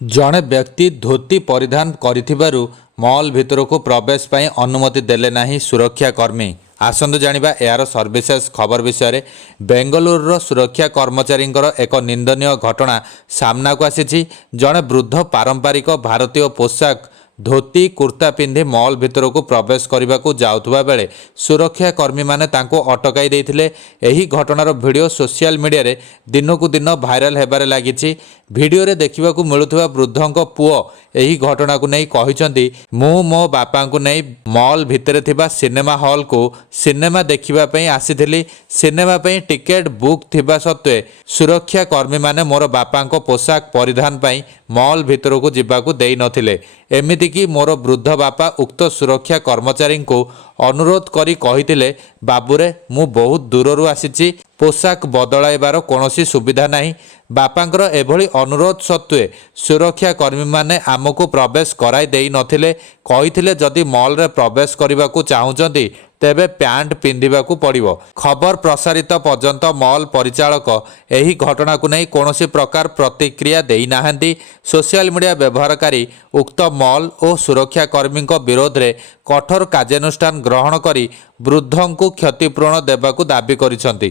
ଜଣେ ବ୍ୟକ୍ତି ଧୋତି ପରିଧାନ କରିଥିବାରୁ ମଲ୍ ଭିତରକୁ ପ୍ରବେଶ ପାଇଁ ଅନୁମତି ଦେଲେ ନାହିଁ ସୁରକ୍ଷା କର୍ମୀ। ଆସନ୍ତୁ ଜାଣିବା ଏହାର ସର୍ବିଶେଷ ଖବର ବିଷୟରେ। ବେଙ୍ଗଲୁରୁର ସୁରକ୍ଷା କର୍ମଚାରୀଙ୍କର ଏକ ନିନ୍ଦନୀୟ ଘଟଣା ସାମ୍ନାକୁ ଆସିଛି। ଜଣେ ବୃଦ୍ଧ ପାରମ୍ପରିକ ଭାରତୀୟ ପୋଷାକ ଧୋତି କୁର୍ତ୍ତା ପିନ୍ଧି ମଲ୍ ଭିତରକୁ ପ୍ରବେଶ କରିବାକୁ ଯାଉଥିବା ବେଳେ ସୁରକ୍ଷା କର୍ମୀମାନେ ତାଙ୍କୁ ଅଟକାଇ ଦେଇଥିଲେ। ଏହି ଘଟଣାର ଭିଡ଼ିଓ ସୋସିଆଲ ମିଡ଼ିଆରେ ଦିନକୁ ଦିନ ଭାଇରାଲ ହେବାରେ ଲାଗିଛି। ଭିଡ଼ିଓରେ ଦେଖିବାକୁ ମିଳୁଥିବା ବୃଦ୍ଧଙ୍କ ପୁଅ ଏହି ଘଟଣାକୁ ନେଇ କହିଛନ୍ତି, ମୁଁ ମୋ ବାପାଙ୍କୁ ନେଇ ମଲ୍ ଭିତରେ ଥିବା ସିନେମା ହଲ୍କୁ ସିନେମା ଦେଖିବା ପାଇଁ ଆସିଥିଲି। ସିନେମା ପାଇଁ ଟିକେଟ୍ ବୁକ୍ ଥିବା ସତ୍ତ୍ୱେ ସୁରକ୍ଷା କର୍ମୀମାନେ ମୋର ବାପାଙ୍କ ପୋଷାକ ପରିଧାନ ପାଇଁ ମଲ୍ ଭିତରକୁ ଯିବାକୁ ଦେଇନଥିଲେ। ଏମିତିକି ମୋର ବୃଦ୍ଧ ବାପା ଉକ୍ତ ସୁରକ୍ଷା କର୍ମଚାରୀଙ୍କୁ ଅନୁରୋଧ କରି କହିଥିଲେ, ବାବୁରେ ମୁଁ ବହୁତ ଦୂରରୁ ଆସିଛି, ପୋଷାକ ବଦଳାଇବାର କୌଣସି ସୁବିଧା ନାହିଁ। ବାପାଙ୍କର ଏଭଳି ଅନୁରୋଧ ସତ୍ତ୍ୱେ ସୁରକ୍ଷା କର୍ମୀମାନେ ଆମକୁ ପ୍ରବେଶ କରାଇ ଦେଇନଥିଲେ। କହିଥିଲେ ଯଦି ମଲ୍ରେ ପ୍ରବେଶ କରିବାକୁ ଚାହୁଁଛନ୍ତି ତେବେ ପ୍ୟାଣ୍ଟ ପିନ୍ଧିବାକୁ ପଡ଼ିବ। ଖବର ପ୍ରସାରିତ ପର୍ଯ୍ୟନ୍ତ ମଲ୍ ପରିଚାଳକ ଏହି ଘଟଣାକୁ ନେଇ କୌଣସି ପ୍ରକାର ପ୍ରତିକ୍ରିୟା ଦେଇନାହାନ୍ତି। ସୋସିଆଲ ମିଡ଼ିଆ ବ୍ୟବହାରକାରୀ ଉକ୍ତ ମଲ୍ ଓ ସୁରକ୍ଷା କର୍ମୀଙ୍କ ବିରୋଧରେ କଠୋର କାର୍ଯ୍ୟାନୁଷ୍ଠାନ ଗ୍ରହଣ କରି ବୃଦ୍ଧଙ୍କୁ କ୍ଷତିପୂରଣ ଦେବାକୁ ଦାବି କରିଛନ୍ତି।